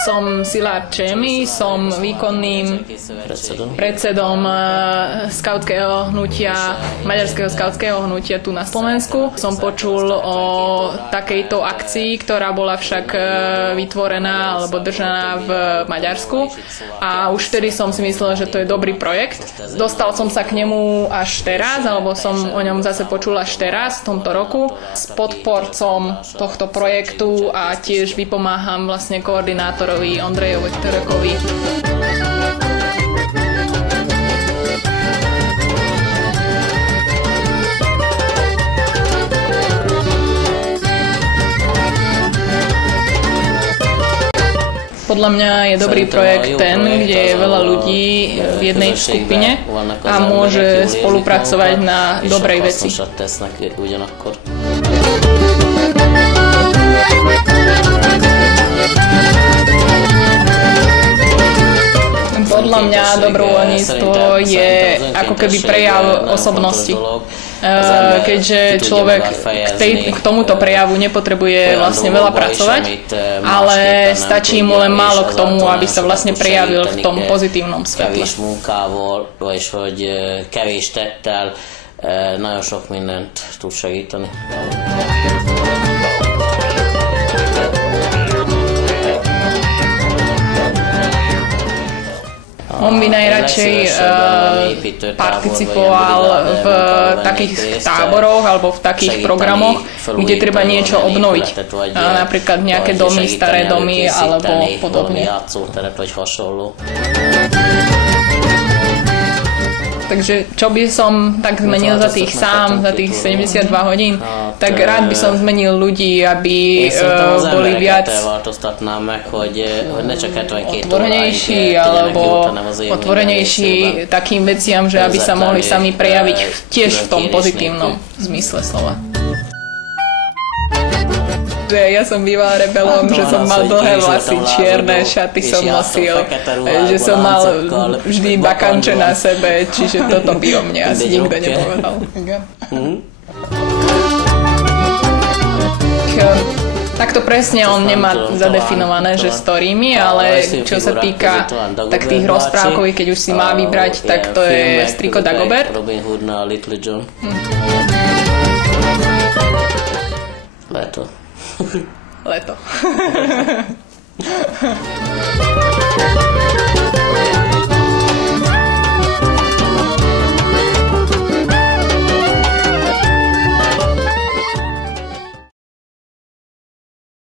Som Szilárd Csémy, som výkonným predsedom skautského hnutia, maďarského skautského hnutia tu na Slovensku. Som počul o takejto akcii, ktorá bola však vytvorená alebo držaná v Maďarsku a už vtedy som si myslela, že to je dobrý projekt. Dostal som sa k nemu až teraz, alebo som o ňom zase počul až teraz, v tomto roku, s podporcom tohto projektu a tiež vypomáham vlastne koordinátorovi Ondrejovi Terekovi. Podľa mňa je dobrý projekt ten, kde je veľa ľudí v jednej skupine a môže spolupracovať na dobrej veci. Podľa mňa dobrovoľníctvo je ako keby prejav osobnosti. Keďže človek k tomuto prejavu nepotrebuje vlastne veľa pracovať, ale stačí mu len málo k tomu, aby sa vlastne prejavil v tom pozitívnom svetle. Nagyon sok mindent tud segíteni. On by najradšej participoval v takých táboroch alebo v takých programoch, kde treba niečo obnoviť. Napríklad nejaké domy, staré domy alebo podobne. Takže čo by som tak zmenil za tých 72 hodín, tak rád by som zmenil ľudí, aby boli viac otvorenejší alebo otvorenejší takým veciam, že aby sa mohli sami prejaviť tiež v tom pozitívnom zmysle slova. Ja som býval rebelom, že som mal dlhé vlasy, čierne šaty som nosil, že som mal vždy bakanče na sebe, čiže toto by o mne asi nikto nepovedal. Takto presne on nemá zadefinované, že storymi, ale čo sa týka tak tých rozprávkových, keď už si má vybrať, tak to je Striko Dagobert. Leto.